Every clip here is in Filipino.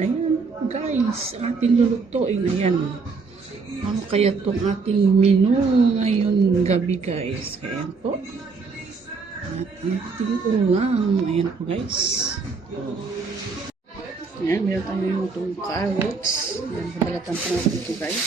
Ayan, guys, ating lulutuin. Ayan. Ano kaya itong ating menu ngayon gabi, guys? Kaya po. At ating ulam. Ayan po, guys. Oh. Ayan, meron tayo yung itong carrots. Ayan, pabalatan pa natin ito, guys.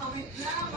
coming now.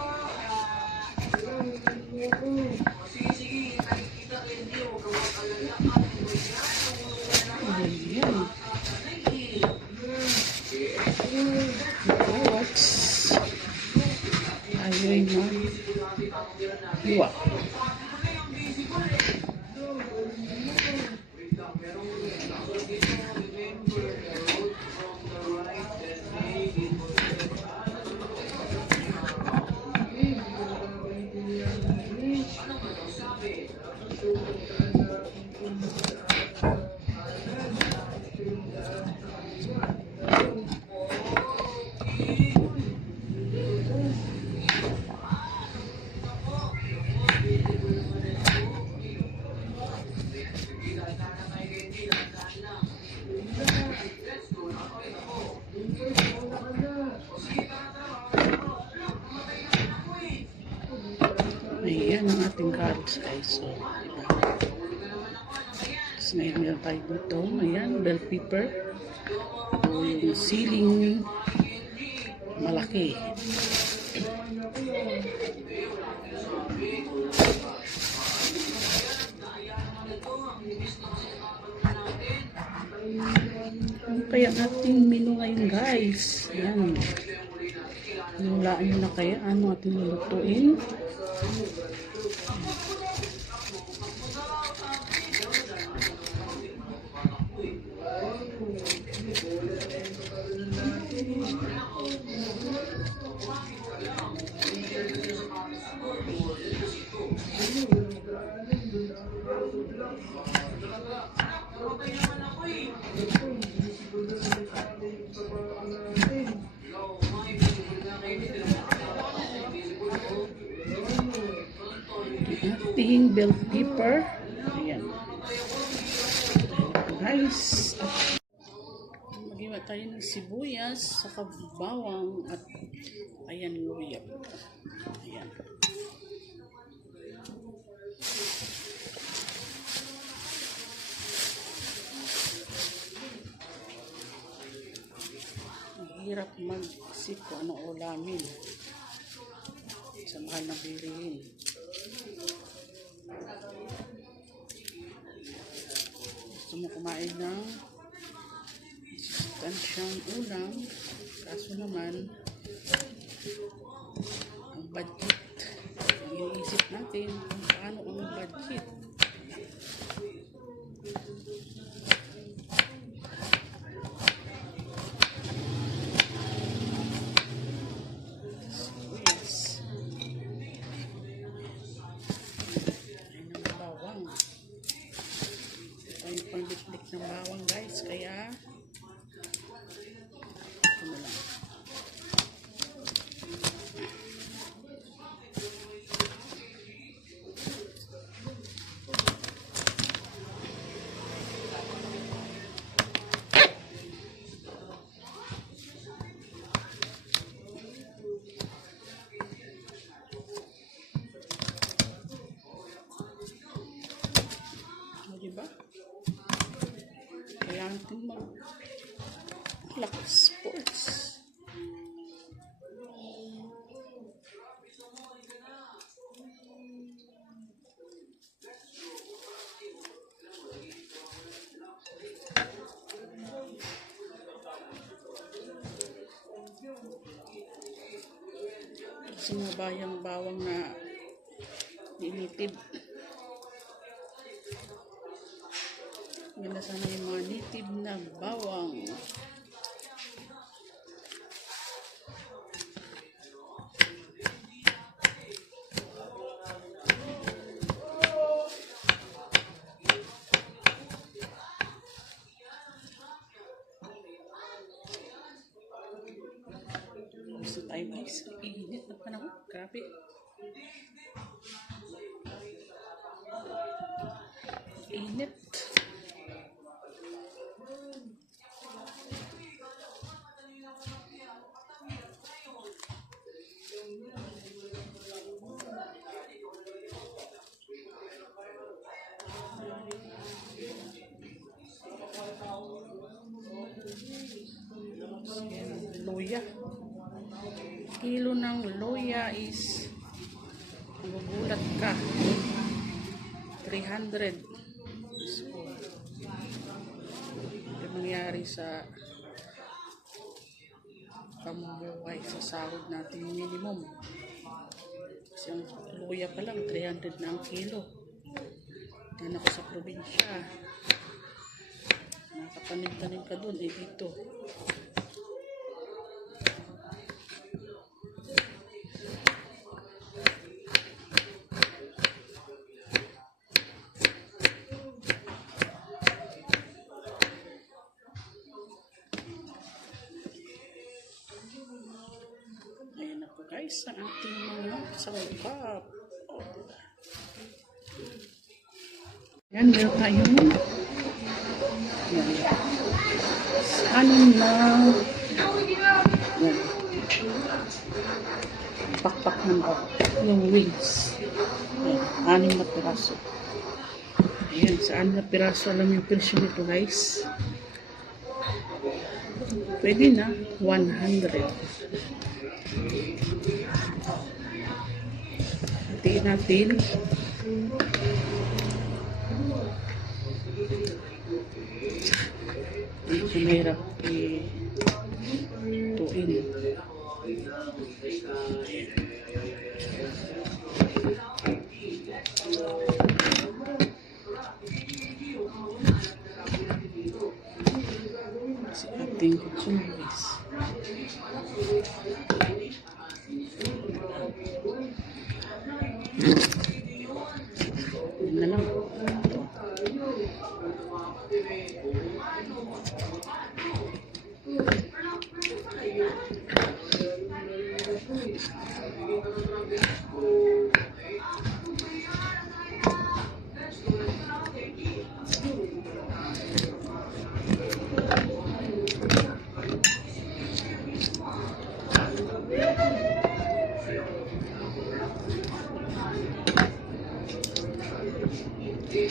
Carrots guys. So, diba? Tapos ngayon meron tayo dito. Ayan, bell pepper. O yung siling malaki. Kaya ating menu ngayon guys? Ayan. Nulaan nyo na kaya ano ating lulutuin. Ating bell pepper. Ayan. Guys, magiwa tayo ng sibuyas, saka bawang, at ayan, luya. Ayan. Mahirap mag-isip kung anong ulamin sa mahal na bilihin. Kumain ng masustansyang ulam. Kaso naman, ang budget. Iniisip natin kung paano ang budget. Natin mag lakas sports. Kasi mga bayang bawang na initib. Na sana yung mga native na bawang. Gusto tayo guys. Init na panahon. Grabe. Init. Magugulat ka. 300. So, ito nangyari sa pamumuhay sa sahod natin minimum. Kasi ang luya pa lang, 300 na ang kilo. Yan ako sa probinsya. Nakatanim-tanim ka doon, eh dito. Diba? Yan, meron tayong yan. Anim na yan. Pakpak ng bak. Yung wings. Yan, na piraso. Ayan, sa anim na piraso, alam yung presyo nito guys. Pwede na, 100. Hatiin natin. Medyo mahirap Ayan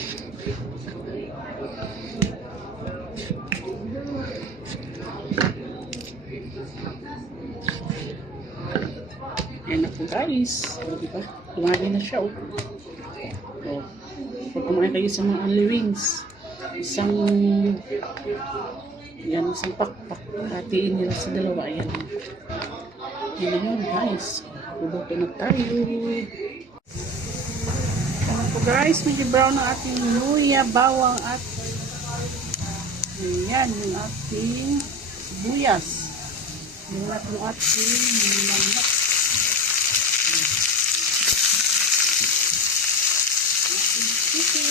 na po guys. O, diba? Lumali na siya. Oh. O. Pag kumain kayo sa mga only wings, isang Yan, isang pakpak. Hatiin nila sa dalawa. Yan. Yan na yun, guys. Luluto na tayo. Po guys, medyo brown ang ating luya, bawang at Ayan, yung ating sibuyas. Yung ating ating manok. Ating chicken.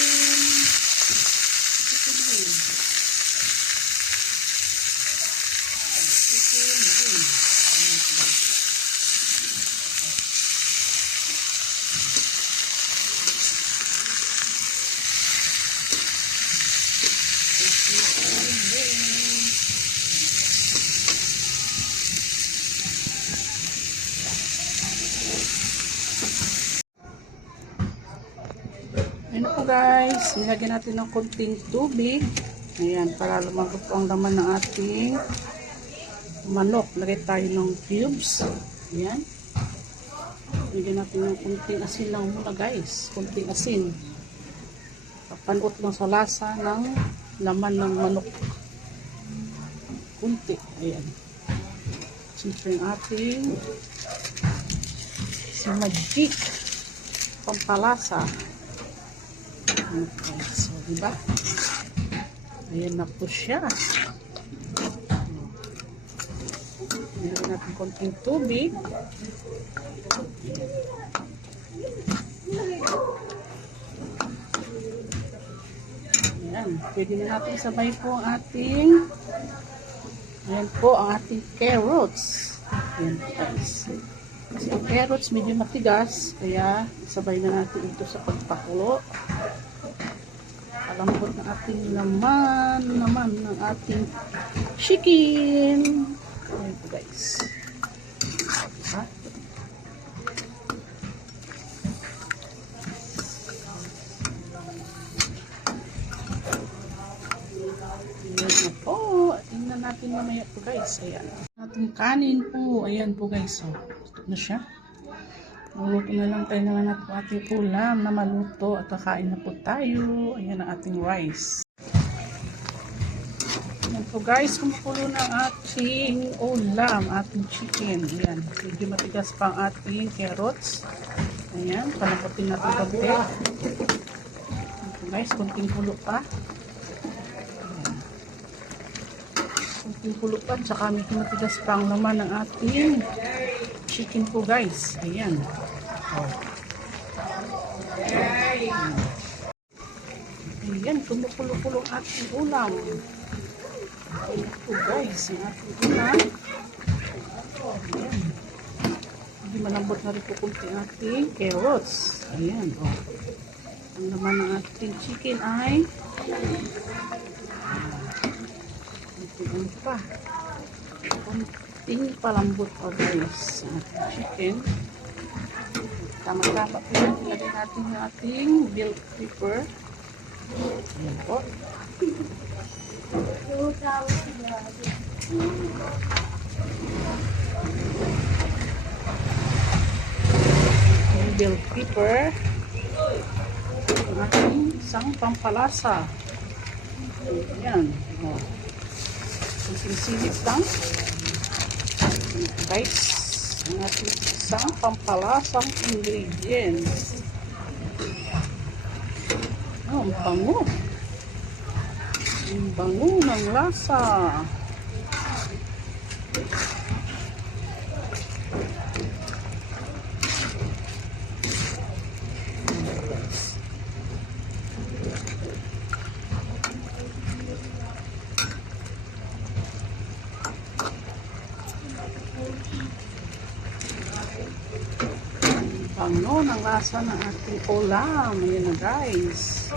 Chicken wing. Chicken wing. Ayan po guys. Chicken wing. Ayan po guys, nilagyan natin ng konting tubig. Ayan, para lumagot po ang laman ng ating manok. Lagay tayo ng cubes. Ayan. Lagyan natin ng konting asin lang muna guys. Konting asin. Papanot lang sa lasa ng laman ng manok. Kunti. Ayan. Siyempre ang ating si magic pampalasa. Okay, so, diba? Ayan na po siya. Meron natin konting tubig. Ayan, pwede na natin sabay po ang ating ayan po ang ating carrots. Ayan guys. Kasi ang carrots medyo matigas, kaya sabay na natin ito sa pagpakulo. Kalambot ng ating laman naman ng ating chicken. Ayan guys. Diba? ayan po. Tingnan natin mamaya po guys. Ayan. Ating kanin po. Ayan po guys ito na siya Maluto na lang tayo naman po ating ulam na maluto at kakain na po tayo. Ayan ang ating rice. Ayan po guys, kumukulo na ang ating ulam, ating chicken. Ayan, medyo matigas pa ang ating carrots. Ayan, palamutin natin konti. Ayan po guys, konting kulo pa. Ayan. Konting kulo pa, tsaka medyo matigas pa ang laman ng ating chicken po guys. Ayan. Oh. Ayan, kumukulo-kulo ang ating ulam. Ayan po guys, ang ating ulam. Ayan. Hindi malambot na rin po kunti ating carrots. Ayan, oh. Ang naman ng ating chicken ay ano pa. Konting palambot pa guys ating chicken. Tama-tama po yan. Ilagay natin yung ating bell pepper. Ayan po. Bell pepper. Ang ating isang pampalasa. Ayan. Oh. Kunting silip lang. Guys, ang ating isang pampalasang ingredients. Oh, ang bango. Ang bango ng lasa. Bango ng lasa ng ating ulam. Ayan na guys.